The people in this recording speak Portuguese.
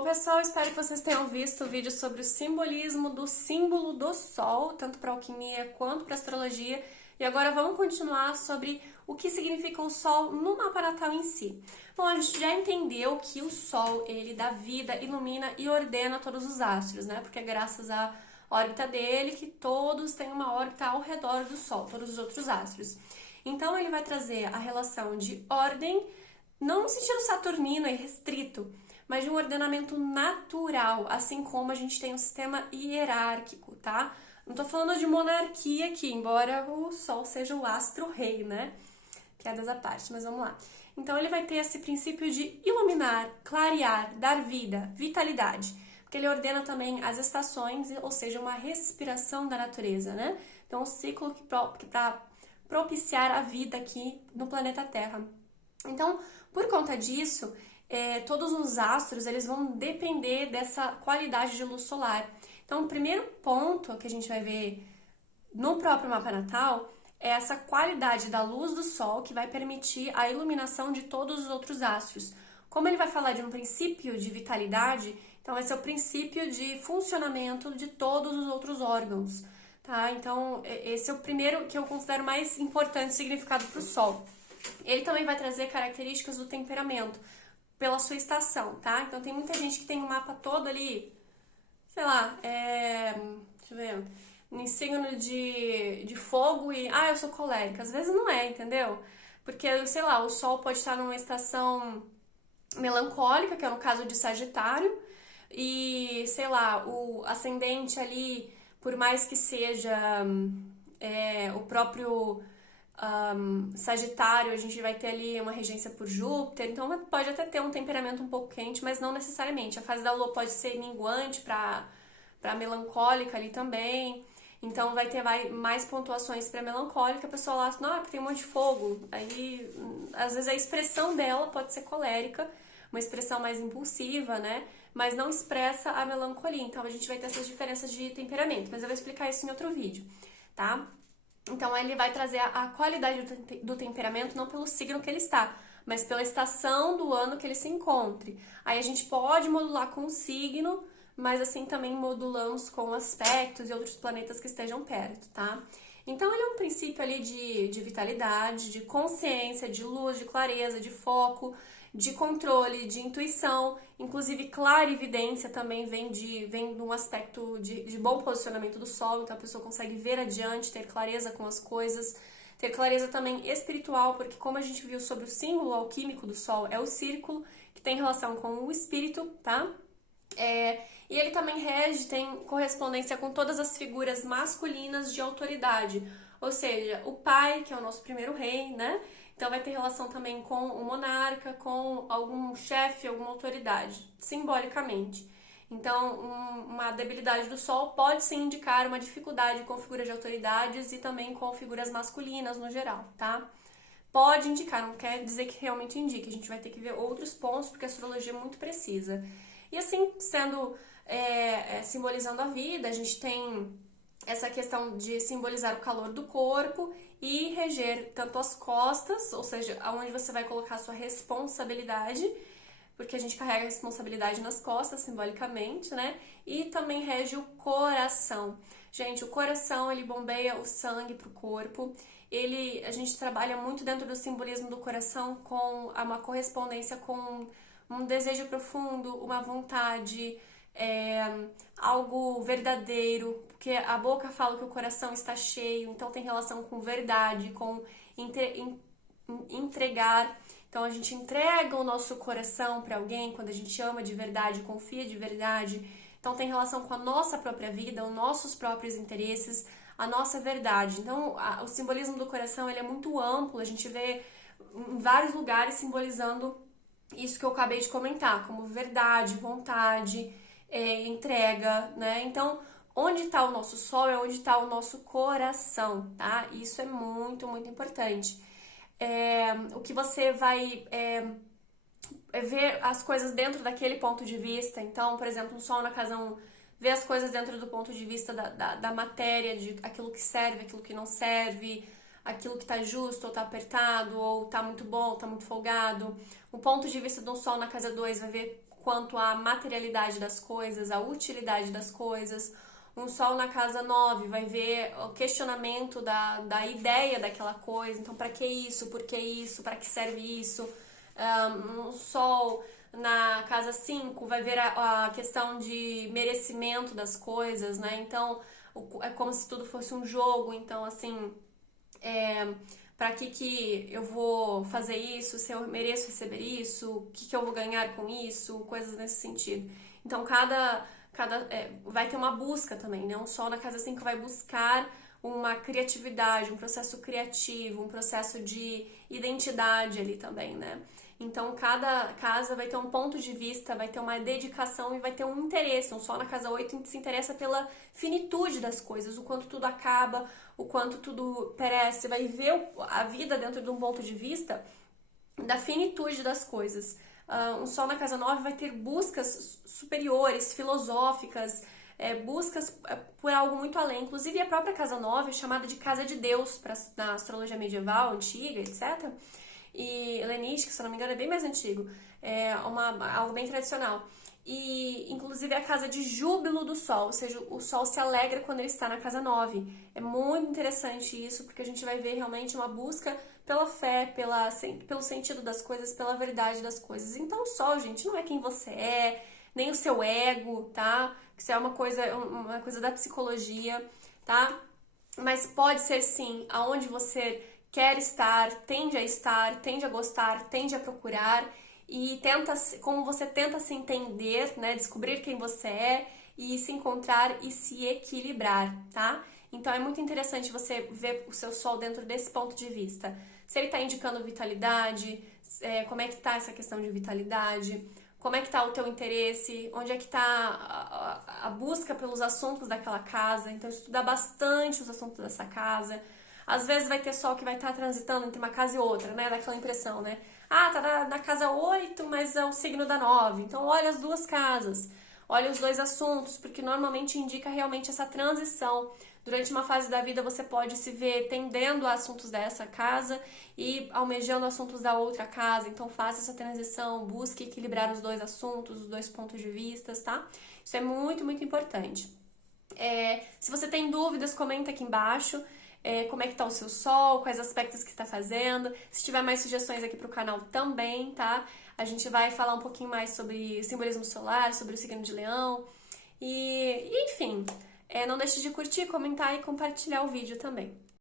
Bom, pessoal, espero que vocês tenham visto o vídeo sobre o simbolismo do símbolo do Sol, tanto para alquimia quanto para astrologia. E agora vamos continuar sobre o que significa o Sol no mapa natal em si. Bom, a gente já entendeu que o Sol, ele dá vida, ilumina e ordena todos os astros, né? Porque é graças à órbita dele que todos têm uma órbita ao redor do Sol, todos os outros astros. Então, ele vai trazer a relação de ordem, não no sentido saturnino e restrito, mas de um ordenamento natural, assim como a gente tem um sistema hierárquico, tá? Não tô falando de monarquia aqui, embora o Sol seja o astro-rei, né? Que é dessa parte, mas vamos lá. Então ele vai ter esse princípio de iluminar, clarear, dar vida, vitalidade, porque ele ordena também as estações, ou seja, uma respiração da natureza, né? Então, um ciclo que para propiciar a vida aqui no planeta Terra. Então, por conta disso, todos os astros eles vão depender dessa qualidade de luz solar. Então, o primeiro ponto que a gente vai ver no próprio mapa natal é essa qualidade da luz do Sol que vai permitir a iluminação de todos os outros astros. Como ele vai falar de um princípio de vitalidade, então esse é o princípio de funcionamento de todos os outros órgãos, tá? Então, esse é o primeiro que eu considero mais importante significado para o Sol. Ele também vai trazer características do temperamento pela sua estação, tá? Então tem muita gente que tem o mapa todo ali, sei lá, deixa eu ver, em signo de fogo e, eu sou colérica. Às vezes não é, entendeu? Porque, sei lá, o Sol pode estar numa estação melancólica, que é no caso de Sagitário, e, sei lá, o ascendente ali, por mais que seja o próprio Sagitário, a gente vai ter ali uma regência por Júpiter, então pode até ter um temperamento um pouco quente, mas não necessariamente. A fase da Lua pode ser minguante para melancólica ali também, então vai ter mais pontuações para melancólica. A pessoa lá, não, porque tem um monte de fogo, aí às vezes a expressão dela pode ser colérica, uma expressão mais impulsiva, né? Mas não expressa a melancolia, então a gente vai ter essas diferenças de temperamento, mas eu vou explicar isso em outro vídeo, tá? Então, ele vai trazer a qualidade do temperamento não pelo signo que ele está, mas pela estação do ano que ele se encontre. Aí a gente pode modular com o signo, mas assim também modulamos com aspectos e outros planetas que estejam perto, tá? Então, ele é um princípio ali de vitalidade, de consciência, de luz, de clareza, de foco, de controle, de intuição, inclusive clarividência também vem de um aspecto de bom posicionamento do Sol, então a pessoa consegue ver adiante, ter clareza com as coisas, ter clareza também espiritual, porque como a gente viu sobre o símbolo alquímico do Sol, é o círculo, que tem relação com o espírito, tá? E ele também rege, tem correspondência com todas as figuras masculinas de autoridade, ou seja, o pai, que é o nosso primeiro rei, né? Então vai ter relação também com o monarca, com algum chefe, alguma autoridade, simbolicamente. Então, uma debilidade do Sol pode sim indicar uma dificuldade com figuras de autoridades e também com figuras masculinas no geral, tá? Pode indicar, não quer dizer que realmente indique, a gente vai ter que ver outros pontos, porque a astrologia é muito precisa. E assim, sendo simbolizando a vida, a gente tem essa questão de simbolizar o calor do corpo e reger tanto as costas, ou seja, aonde você vai colocar a sua responsabilidade, porque a gente carrega a responsabilidade nas costas, simbolicamente, né? E também rege o coração. Gente, o coração, ele bombeia o sangue pro corpo. A gente trabalha muito dentro do simbolismo do coração com uma correspondência com um desejo profundo, uma vontade, algo verdadeiro, porque a boca fala que o coração está cheio, então tem relação com verdade, com entregar. Então a gente entrega o nosso coração para alguém quando a gente ama de verdade, confia de verdade. Então tem relação com a nossa própria vida, os nossos próprios interesses, a nossa verdade. Então o simbolismo do coração ele é muito amplo, a gente vê em vários lugares simbolizando isso que eu acabei de comentar, como verdade, vontade, entrega, né? Então, onde está o nosso Sol é onde está o nosso coração, tá? Isso é muito, muito importante. O que você vai ver as coisas dentro daquele ponto de vista. Então, por exemplo, um Sol na casa 1, ver as coisas dentro do ponto de vista da matéria, de aquilo que serve, aquilo que não serve, aquilo que tá justo ou tá apertado, ou tá muito bom, ou tá muito folgado. O ponto de vista de um Sol na casa 2 vai ver quanto à materialidade das coisas, à utilidade das coisas. Um Sol na casa 9 vai ver o questionamento da ideia daquela coisa. Então, para que isso? Por que isso? Para que serve isso? Um Sol na casa 5 vai ver a questão de merecimento das coisas, né? Então, é como se tudo fosse um jogo. Então, assim, para que eu vou fazer isso? Se eu mereço receber isso? O que eu vou ganhar com isso? Coisas nesse sentido. Então, vai ter uma busca também, né? Um Sol na casa 5 vai buscar uma criatividade, um processo criativo, um processo de identidade ali também, né? Então, cada casa vai ter um ponto de vista, vai ter uma dedicação e vai ter um interesse. Um Sol na casa 8 se interessa pela finitude das coisas, o quanto tudo acaba, o quanto tudo perece. Vai ver a vida dentro de um ponto de vista da finitude das coisas. Um Sol na casa 9 vai ter buscas superiores, filosóficas, buscas por algo muito além. Inclusive, a própria casa 9 é chamada de casa de Deus na astrologia medieval, antiga, etc. E helenística, se eu não me engano, é bem mais antigo. É algo bem tradicional. E, inclusive, é a casa de júbilo do Sol, ou seja, o Sol se alegra quando ele está na casa 9. É muito interessante isso, porque a gente vai ver realmente uma busca pela fé, pelo sentido das coisas, pela verdade das coisas. Então, o Sol, gente, não é quem você é, nem o seu ego, tá? Isso é uma coisa da psicologia, tá? Mas pode ser, sim, aonde você quer estar, tende a gostar, tende a procurar e como você tenta se entender, né, descobrir quem você é e se encontrar e se equilibrar, tá? Então é muito interessante você ver o seu Sol dentro desse ponto de vista. Se ele está indicando vitalidade, como é que tá essa questão de vitalidade, como é que tá o teu interesse, onde é que tá a busca pelos assuntos daquela casa. Então estuda bastante os assuntos dessa casa. Às vezes vai ter Sol que vai estar transitando entre uma casa e outra, né? Daquela impressão, né? Ah, tá na casa 8, mas é o signo da 9. Então, olha as duas casas, olha os dois assuntos, porque normalmente indica realmente essa transição. Durante uma fase da vida, você pode se ver tendendo a assuntos dessa casa e almejando assuntos da outra casa. Então, faça essa transição, busque equilibrar os dois assuntos, os dois pontos de vista, tá? Isso é muito, muito importante. Se você tem dúvidas, comenta aqui embaixo. Como é que tá o seu Sol, quais aspectos que está fazendo. Se tiver mais sugestões aqui pro canal também, tá? A gente vai falar um pouquinho mais sobre simbolismo solar, sobre o signo de Leão. Enfim, não deixe de curtir, comentar e compartilhar o vídeo também.